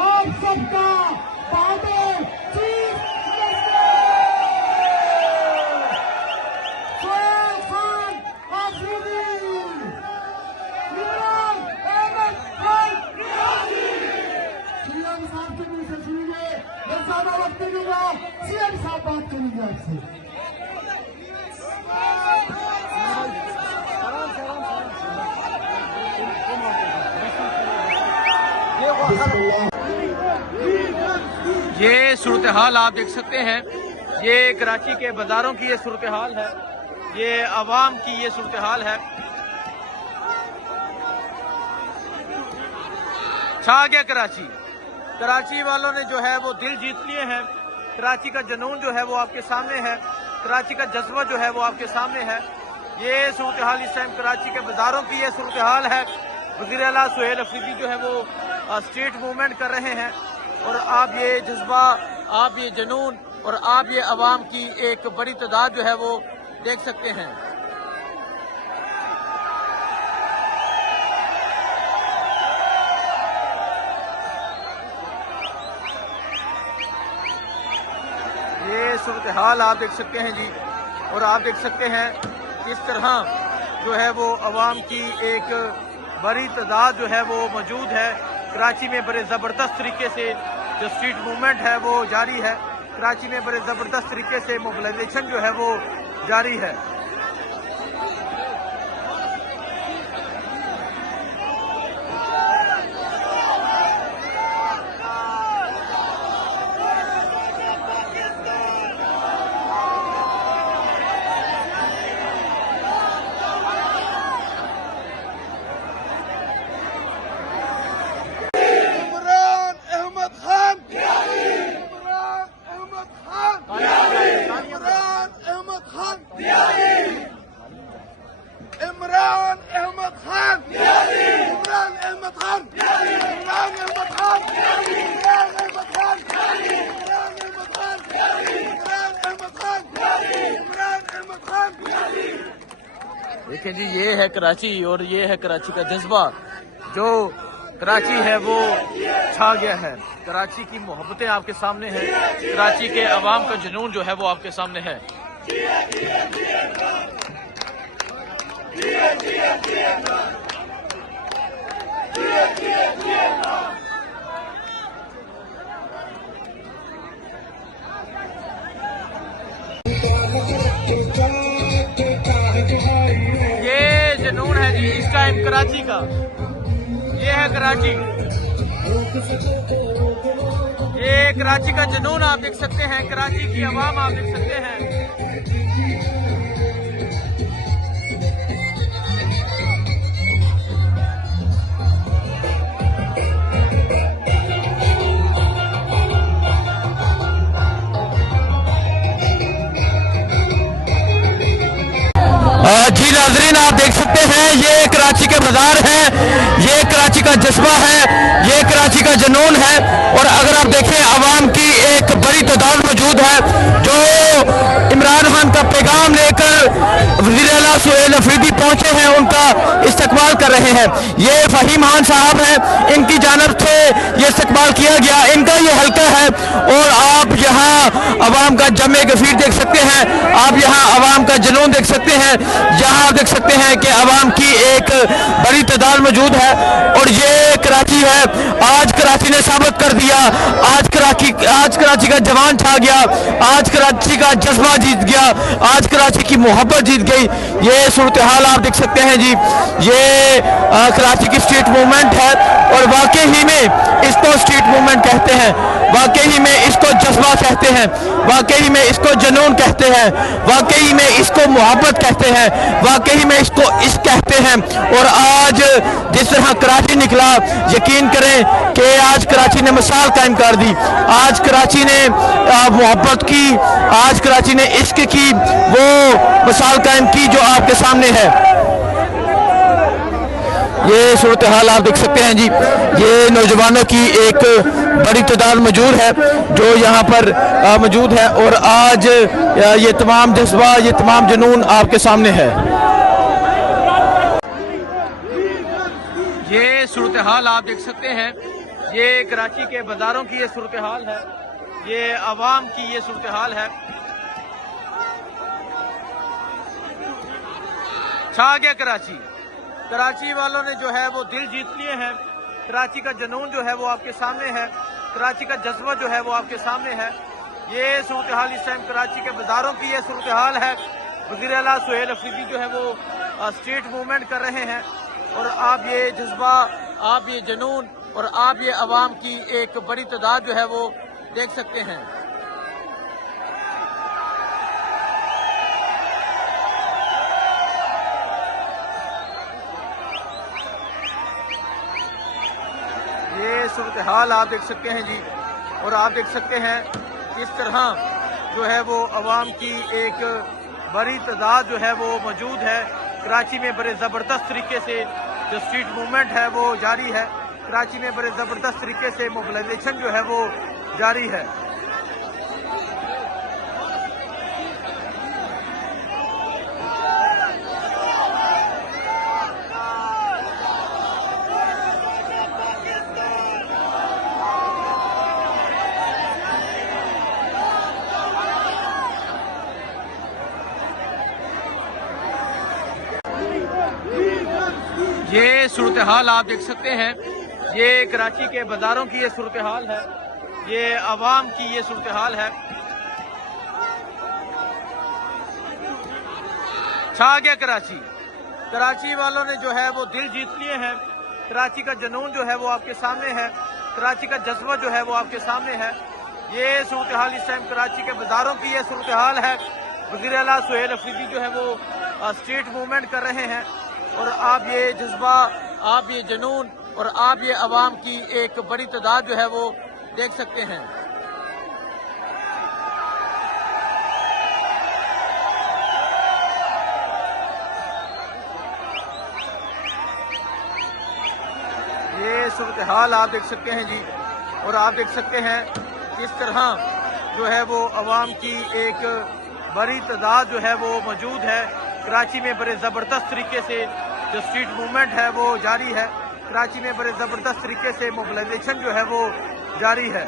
आप सबका father chief Sohail Khan Afridi, Imran Ahmed Khan Riyazi. CM साहब के मुंह से सुनिए, मैं ज्यादा वक्त नहीं दूंगा, सीएम साहब बात करेंगे आपसे। ये सूरत हाल आप देख सकते हैं, ये कराची के बाजारों की ये सूरत हाल है, ये आवाम की ये सूरत हाल है। छा गया कराची, कराची वालों ने जो है वो दिल जीत लिए हैं। कराची का जुनून जो है वो आपके सामने है, कराची का जज्बा जो है वो आपके सामने है। ये सूरत हाल इस टाइम कराची के बाजारों की ये सूरत हाल है। वज़ीर आला सोहेल अफरीदी जो है वो स्ट्रीट मूवमेंट कर रहे हैं और आप ये जज्बा, आप ये जुनून और आप ये अवाम की एक बड़ी तादाद जो है वो देख सकते हैं। ये सूरत हाल आप देख सकते हैं जी, और आप देख सकते हैं किस तरह जो है वो अवाम की एक बड़ी तादाद जो है वो मौजूद है। कराची में बड़े ज़बरदस्त तरीके से जो स्ट्रीट मूवमेंट है वो जारी है। कराची में बड़े ज़बरदस्त तरीके से मोबिलाइजेशन जो है वो जारी है। देखिए जी, ये है कराची और ये है कराची का जज्बा। जो कराची है वो छा गया है। कराची की मोहब्बतें आपके सामने हैं, कराची के अवाम का जुनून जो है वो आपके सामने है। ये जुनून है जी इस टाइम कराची का। ये है कराची, ये कराची का जुनून आप देख सकते हैं, कराची की आवाम आप देख सकते हैं। जी नाज़रीन, आप देख सकते हैं ये कराची के बाजार हैं, ये कराची का जज्बा है, ये कराची का जुनून है। और अगर आप देखें अवाम की एक बड़ी तादाद मौजूद है जो इमरान खान का पैगाम लेकर वज़ीर आला सोहेल अफरीदी पहुंचे हैं, उनका इस्तकबाल कर रहे हैं। ये फहीम खान साहब हैं, इनकी जानब से ये इस्तकबाल किया गया, इनका ये हल्का है। और आप यहाँ अवाम का जमे गफीर देख सकते हैं, आप यहाँ अवाम का जुनून देख सकते हैं, जहाँ आप देख सकते हैं कि अवाम की एक बड़ी तादाद मौजूद है। और ये कराची है, आज कराची ने साबित कर दिया, आज कराची का जवान छा गया, आज कराची का जज्बा जीत गया, आज कराची की मोहब्बत जीत गई। ये सूरत हाल आप देख सकते हैं जी, ये कराची की स्ट्रीट मूवमेंट है और वाकई ही में इसको स्ट्रीट मूवमेंट कहते हैं, वाकई में इसको जज्बा कहते हैं, वाकई में इसको जुनून कहते हैं, वाकई में इसको मोहब्बत कहते हैं, वाकई में इसको इश्क कहते हैं। और आज जिस तरह कराची निकला, यकीन करें कि आज कराची ने मिसाल कायम कर दी, आज कराची ने मोहब्बत की, आज कराची ने इश्क की वो मिसाल कायम की जो आपके सामने है। ये सूरत हाल आप देख सकते हैं जी। ये नौजवानों की एक बड़ी तादाद मौजूद है जो यहाँ पर मौजूद है, और आज ये तमाम जज्बा, ये तमाम जुनून आपके सामने है। ये सूरत हाल आप देख सकते हैं, ये कराची के बाजारों की ये सूरत हाल है, ये आवाम की ये सूरत हाल है। छा गया कराची, कराची वालों ने जो है वो दिल जीत लिए हैं। कराची का जुनून जो है वो आपके सामने है, कराची का जज्बा जो है वो आपके सामने है। ये सूरत हाल इस टाइम कराची के बाजारों की ये सूरत हाल है। वज़ीर आला सुहेल अफरीदी जो है वो स्ट्रीट मूवमेंट कर रहे हैं, और आप ये जज्बा, आप ये जुनून और आप ये अवाम की एक बड़ी तादाद जो है वो देख सकते हैं। ये सूरत हाल आप देख सकते हैं जी, और आप देख सकते हैं किस तरह जो है वो अवाम की एक बड़ी तादाद जो है वो मौजूद है। कराची में बड़े ज़बरदस्त तरीके से जो स्ट्रीट मूवमेंट है वो जारी है। कराची में बड़े ज़बरदस्त तरीके से मोबिलाइजेशन जो है वो जारी है। ये सूरत हाल आप देख सकते हैं, ये कराची के बाजारों की ये सूरत हाल है, ये आवाम की ये सूरत हाल है। छा गया कराची, कराची वालों ने जो है वो दिल जीत लिए हैं। कराची का जुनून जो है वो आपके सामने है, कराची का जज्बा जो है वो आपके सामने है। ये सूरत हाल इस टाइम कराची के बाजारों की ये सूरत हाल है। वज़ीर आला सुहेल अफरीदी जो है वो स्ट्रीट मूवमेंट कर रहे हैं, और आप ये जज्बा, आप ये जुनून और आप ये अवाम की एक बड़ी तादाद जो है वो देख सकते हैं। ये सूरत हाल आप देख सकते हैं जी, और आप देख सकते हैं किस तरह जो है वो अवाम की एक बड़ी तादाद जो है वो मौजूद है। कराची में बड़े ज़बरदस्त तरीके से जो स्ट्रीट मूवमेंट है वो जारी है। कराची में बड़े ज़बरदस्त तरीके से मोबिलाइजेशन जो है वो जारी है।